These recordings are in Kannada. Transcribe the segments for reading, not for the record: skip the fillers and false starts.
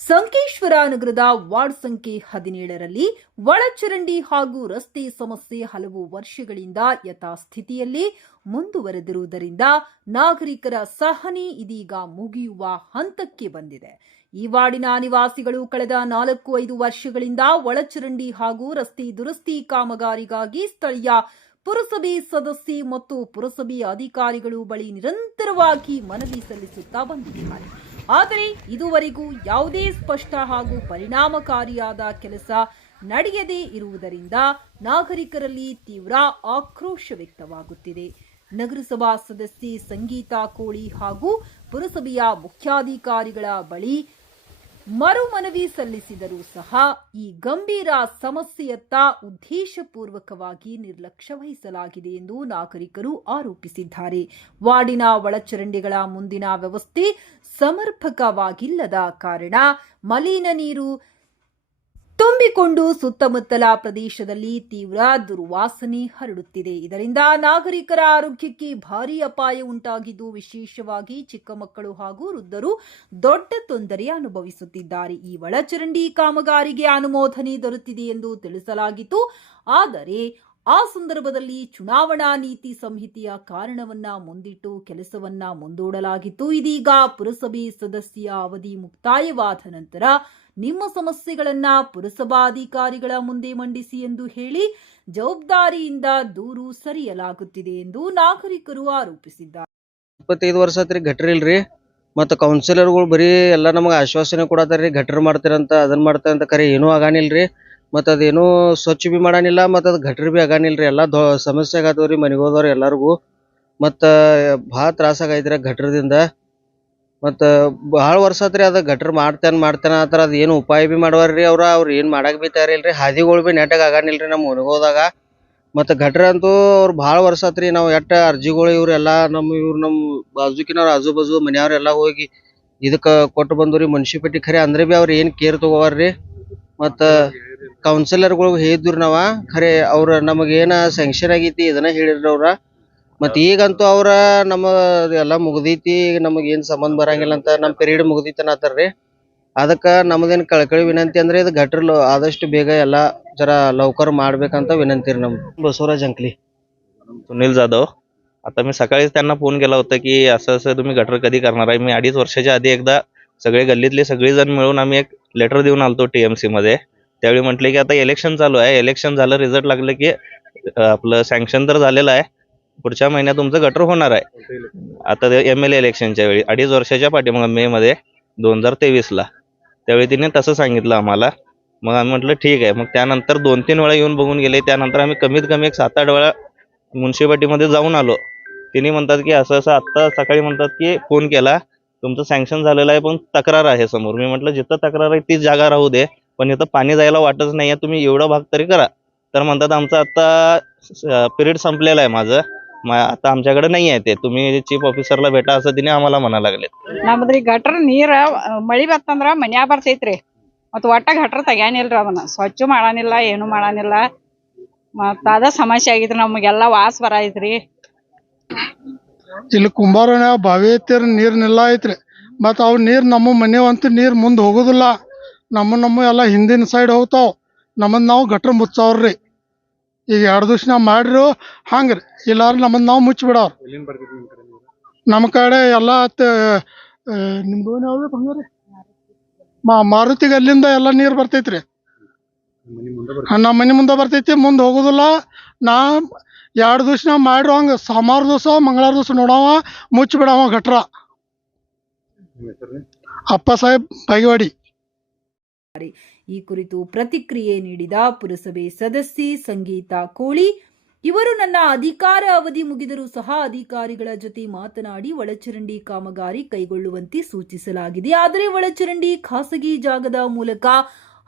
ಸಂಕೇಶ್ವರ ನಗರದ ವಾರ್ಡ್ ಸಂಖ್ಯೆ 17ರಲ್ಲಿ ಒಳಚರಂಡಿ ಹಾಗೂ ರಸ್ತೆ ಸಮಸ್ಯೆ ಹಲವು ವರ್ಷಗಳಿಂದ ಯಥಾಸ್ಥಿತಿಯಲ್ಲಿ ಮುಂದುವರೆದಿರುವುದರಿಂದ ನಾಗರಿಕರ ಸಹನೆ ಇದೀಗ ಮುಗಿಯುವ ಹಂತಕ್ಕೆ ಬಂದಿದೆ. ಈ ವಾರ್ಡಿನ ನಿವಾಸಿಗಳು ಕಳೆದ 4-5 ವರ್ಷಗಳಿಂದ ಒಳಚರಂಡಿ ಹಾಗೂ ರಸ್ತೆ ದುರಸ್ತಿ ಕಾಮಗಾರಿಗಾಗಿ ಸ್ಥಳೀಯ ಪುರಸಭೆ ಸದಸ್ಯೆ ಮತ್ತು ಪುರಸಭೆ ಅಧಿಕಾರಿಗಳು ಬಳಿ ನಿರಂತರವಾಗಿ ಮನವಿ ಸಲ್ಲಿಸುತ್ತಾ ಬಂದಿದ್ದಾರೆ. ಆದರೆ ಇದುವರೆಗೂ ಯಾವುದೇ ಸ್ಪಷ್ಟ ಹಾಗೂ ಪರಿಣಾಮಕಾರಿಯಾದ ಕೆಲಸ ನಡೆಯದೇ ಇರುವುದರಿಂದ ನಾಗರಿಕರಲ್ಲಿ ತೀವ್ರ ಆಕ್ರೋಶ ವ್ಯಕ್ತವಾಗುತ್ತಿದೆ. ನಗರಸಭಾ ಸದಸ್ಯೆ ಸಂಗೀತಾ ಕೋಳಿ ಹಾಗೂ ಪುರಸಭೆಯ ಮುಖ್ಯಾಧಿಕಾರಿಗಳ ಬಳಿ ಮರುಮನವಿ ಸಲ್ಲಿಸಿದರೂ ಸಹ ಈ ಗಂಭೀರ ಸಮಸ್ಯೆಯತ್ತ ಉದ್ದೇಶಪೂರ್ವಕವಾಗಿ ನಿರ್ಲಕ್ಷ್ಯ ವಹಿಸಲಾಗಿದೆ ಎಂದು ನಾಗರಿಕರು ಆರೋಪಿಸಿದ್ದಾರೆ. ವಾರ್ಡಿನ ಒಳಚರಂಡಿಗಳ ಮುಂದಿನ ವ್ಯವಸ್ಥೆ ಸಮರ್ಪಕವಾಗಿಲ್ಲದ ಕಾರಣ ಮಲಿನ ನೀರು ತುಂಬಿಕೊಂಡು ಸುತ್ತಮುತ್ತಲ ಪ್ರದೇಶದಲ್ಲಿ ತೀವ್ರ ದುರ್ವಾಸನೆ ಹರಡುತ್ತಿದೆ. ಇದರಿಂದ ನಾಗರಿಕರ ಆರೋಗ್ಯಕ್ಕೆ ಭಾರೀ ಅಪಾಯ ಉಂಟಾಗಿದ್ದು, ವಿಶೇಷವಾಗಿ ಚಿಕ್ಕ ಮಕ್ಕಳು ಹಾಗೂ ವೃದ್ಧರು ದೊಡ್ಡ ತೊಂದರೆ ಅನುಭವಿಸುತ್ತಿದ್ದಾರೆ. ಈ ಒಳಚರಂಡಿ ಕಾಮಗಾರಿಗೆ ಅನುಮೋದನೆ ದೊರೆತಿದೆ ಎಂದು ತಿಳಿಸಲಾಗಿತ್ತು. ಆದರೆ ಆ ಸಂದರ್ಭದಲ್ಲಿ ಚುನಾವಣಾ ನೀತಿ ಸಂಹಿತೆಯ ಕಾರಣವನ್ನ ಮುಂದಿಟ್ಟು ಕೆಲಸವನ್ನ ಮುಂದೂಡಲಾಗಿತ್ತು. ಇದೀಗ ಪುರಸಭೆ ಸದಸ್ಯರ ಅವಧಿ ಮುಕ್ತಾಯವಾದ ನಂತರ ನಿಮ್ಮ ಸಮಸ್ಯೆಗಳನ್ನ ಪುರಸಭಾಧಿಕಾರಿಗಳ ಮುಂದೆ ಮಂಡಿಸಿ ಎಂದು ಹೇಳಿ ಜವಾಬ್ದಾರಿಯಿಂದ ದೂರು ಸರಿಯಲಾಗುತ್ತಿದೆ ಎಂದು ನಾಗರಿಕರು ಆರೋಪಿಸಿದ್ದಾರೆ. 25 ವರ್ಷ ಆತ್ರಿ ಗಟ್ರ ಇಲ್ರಿ. ಮತ್ತು ಕೌನ್ಸಿಲರ್ಗಳು ಬರೀ ಎಲ್ಲ ನಮಗೆ ಆಶ್ವಾಸನೆ ಕೊಡತಾರ್ರಿ, ಗಟ್ರ ಮಾಡ್ತೀರಂತ ಅದನ್ನ ಮಾಡ್ತಾರಂತ. ಖರೆ ಏನೂ ಆಗಾನಿಲ್ರಿ. ಮತ್ತು ಅದೇನೂ ಸ್ವಚ್ಛ ಬಿ ಮಾಡಾನಿಲ್ಲ, ಮತ್ತು ಅದು ಗಟ್ರ ಬಿ ಆಗಾನಿಲ್ರಿ. ಎಲ್ಲ ಸಮಸ್ಯೆ ಆಗತ್ತವ್ರಿ ಮನೆಗೆ ಹೋದವ್ರು ಎಲ್ಲರಿಗೂ. ಮತ್ತು ಭಾಳ ತ್ರಾಸಾಗೈತ್ರಿ ಗಟ್ರದಿಂದ. ಮತ್ತು ಭಾಳ ವರ್ಷ ಆತ್ರಿ ಅದು ಗಟ್ರ ಮಾಡ್ತೇನೆ ಆ ಥರ. ಅದು ಏನು ಉಪಾಯ ಬಿ ಮಾಡುವಾರ್ರಿ ಅವ್ರು ಏನು ಮಾಡಕ್ಕೆ ಬಿ ತಯಾರಿಲ್ರಿ. ಹಾದಿಗಳು ಬಿ ನೆಟ್ಟಾಗಿ ಆಗಾನಿಲ್ರಿ ನಮ್ಮ ಮನೆಗೆ ಹೋದಾಗ. ಮತ್ತು ಗಟ್ರ ಅಂತೂ ಅವ್ರು ಭಾಳ ವರ್ಷ ಆತ್ರಿ. ನಾವು ಎಟ್ಟ ಅರ್ಜಿಗಳು ಇವರೆಲ್ಲ ನಮ್ಮ ಬಾಜುಕಿನವ್ರು ಆಜು ಬಾಜು ಮನೆಯವ್ರೆಲ್ಲ ಹೋಗಿ ಇದಕ್ಕೆ ಕೊಟ್ಟು ಬಂದವ್ರಿ ಮುನ್ಸಿಪಾಲ್ಟಿ. ಖರೆ ಅಂದ್ರೆ ಬಿ ಅವ್ರು ಏನು ಕೇರ್ ತಗೋವಾರ್ರಿ. ಮತ್ತು ಕೌನ್ಸಿಲರ್ಗಳು ಹೇಳಿದ್ರಿ ನಾವು, ಖರೆ ಅವ್ರು ನಮಗೇನು ಸ್ಯಾಂಕ್ಷನ್ ಆಗೈತಿ ಇದನ್ನ ಹೇಳಿದ್ರಿ ಅವ್ರ. ಮತ್ತು ಈಗಂತೂ ಅವ್ರ ನಮ್ಮ ಎಲ್ಲ ಮುಗ್ದೈತಿ, ನಮಗೇನು ಸಂಬಂಧ ಬರಂಗಿಲ್ಲ ಅಂತ, ನಮ್ಮ ಪೀರಿಯಡ್ ಮುಗ್ದೈತಿ ಅನ್ನತ್ತಾರ್ರಿ. ಅದಕ್ಕೆ ನಮ್ದೇನು ಕಳ್ಕಳಿ ವಿನಂತಿ ಅಂದ್ರೆ ಇದು ಗಟ್ರ ಆದಷ್ಟು ಬೇಗ ಎಲ್ಲ जरा लवकर ಮಾಡ್ಬೇಕಂತ विनंती आहे. बसवराज अंकली. सुनील जाधव. आता मी सकाळीच त्यांना फोन केला होता की असं तुम्ही गटर कधी करणार आहे. मी 2.5 वर्षाच्या आधी एकदा सगळे गल्लीतले सगळेजण मिळून आम्ही एक लेटर देऊन आलतो TMC मध्ये. त्यावेळी म्हटले की आता इलेक्शन चालू आहे, इलेक्शन झालं, रिझल्ट लागलं की आपलं सँक्शन तर झालेलं आहे, पुढच्या महिन्यात तुमचं गटर होणार आहे. आता MLA इलेक्शनच्या वेळी 2.5 वर्षाच्या पाठीमागे मे मध्ये 2023 ला त्यावेळी तिने तसं सांगितलं आम्हाला. मग आम्ही म्हटलं ठीक आहे. मग त्यानंतर 2-3 वेळा येऊन बघून गेले. त्यानंतर आम्ही कमीत कमी एक 7-8 वेळा म्युन्सिपाल्टीमध्ये जाऊन आलो. तिने म्हणतात की असं आत्ता सकाळी म्हणतात की फोन केला, तुमचं सँक्शन झालेलं आहे पण तक्रार आहे समोर. मी म्हटलं जिथं तक्रार आहे तीच जागा राहू दे, पण इथं पाणी जायला वाटच नाहीये, तुम्ही एवढा भाग तरी करा. तर म्हणतात आमचं आता पिरियड संपलेला आहे माझं, आता आमच्याकडे नाही आहे, ते तुम्ही चीफ ऑफिसरला भेटा असं तिने आम्हाला म्हणायला लागले. ನಮ್ಮದ್ರಿ ಗಟ್ರ ನೀರ ಮಳಿ ಬತ್ತಂದ್ರ ಮನ್ಯಾಗ ಬರ್ತೈತ್ರಿ. ಮತ್ತು ಒಟ್ಟ ಗಟ್ರ ತೆಗ್ಯಾನಿಲ್ರಿ, ಅದನ್ನ ಸ್ವಚ್ಛ ಮಾಡಾನಿಲ್ಲ, ಏನು ಮಾಡಾನಿಲ್ಲ. ಮತ್ತು ಅದ ಸಮಸ್ಯೆ ಆಗಿದ್ರಿ, ನಮಗೆಲ್ಲ ವಾಸ ಬರೈತ್ರಿ. ಇಲ್ಲಿ ಕುಂಬಾರನ ಬಾವಿ ಐತಿ, ನೀರ್ ನಿಲ್ಲ ಐತ್ರಿ. ಮತ್ತು ಅವ್ ನೀರ್ ನಮ್ಮ ಮನೆವಂತೂ ನೀರ್ ಮುಂದೆ ಹೋಗುದಿಲ್ಲ. ನಮ್ಮ ಎಲ್ಲ ಹಿಂದಿನ ಸೈಡ್ ಹೋಗ್ತಾವ್. ನಮ್ಮದ್ ನಾವು ಗಟ್ರ ಮುಚ್ಚಾವ್ರಿ. ಈಗ 2 ದಿವ್ಸ ನಾವು ಮಾಡ್ರು ಹಂಗ್ರಿ, ಇಲ್ಲಾರ ನಮ್ಮದ್ ನಾವು ಮುಚ್ಚಿ ಬಿಡವ್ರ. ನಮ್ಮ ಕಡೆ ಎಲ್ಲ ನಿಮ್ದು ಯಾವ್ದು ಬಂಗಾರಿ ಮಾರುತಿಗೆ ಅಲ್ಲಿಂದ ಎಲ್ಲ ನೀರ್ ಬರ್ತೈತ್ರಿ. ನಮ್ಮ ಮನೆ ಮುಂದೆ ಬರ್ತೈತಿ, ಮುಂದೆ ಹೋಗುದಿಲ್ಲ. ನಾ 2 ದಿವ್ಸ ನಾವು ಮಾಡ್ರು ಹಂಗ ಸೋಮವಾರ ದಿವಸ ಮಂಗಳವಾರ ದಿವಸ ನೋಡವ ಮುಚ್ಚಿ ಬಿಡವ ಗಟ್ರ. ಅಪ್ಪ ಸಾಹೇಬ್ ಬೈಗವಾಡಿ. ಈ ಕುರಿತು ಪ್ರತಿಕ್ರಿಯೆ ನೀಡಿದ ಪುರಸಭೆ ಸದಸ್ಯೆ ಸಂಗೀತಾ ಕೋಳಿ, ಇವರು ನನ್ನ ಅಧಿಕಾರ ಅವಧಿ ಮುಗಿದರೂ ಸಹ ಅಧಿಕಾರಿಗಳ ಜೊತೆ ಮಾತನಾಡಿ ಒಳಚರಂಡಿ ಕಾಮಗಾರಿ ಕೈಗೊಳ್ಳುವಂತೆ ಸೂಚಿಸಲಾಗಿದೆ. ಆದರೆ ಒಳಚರಂಡಿ ಖಾಸಗಿ ಜಾಗದ ಮೂಲಕ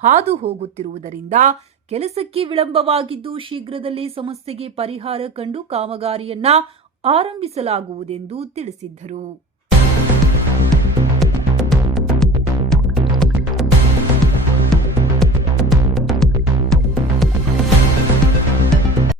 ಹಾದು ಹೋಗುತ್ತಿರುವುದರಿಂದ ಕೆಲಸಕ್ಕೆ ವಿಳಂಬವಾಗಿದ್ದು, ಶೀಘ್ರದಲ್ಲೇ ಸಮಸ್ಯೆಗೆ ಪರಿಹಾರ ಕಂಡು ಕಾಮಗಾರಿಯನ್ನ ಆರಂಭಿಸಲಾಗುವುದೆಂದು ತಿಳಿಸಿದ್ದರು.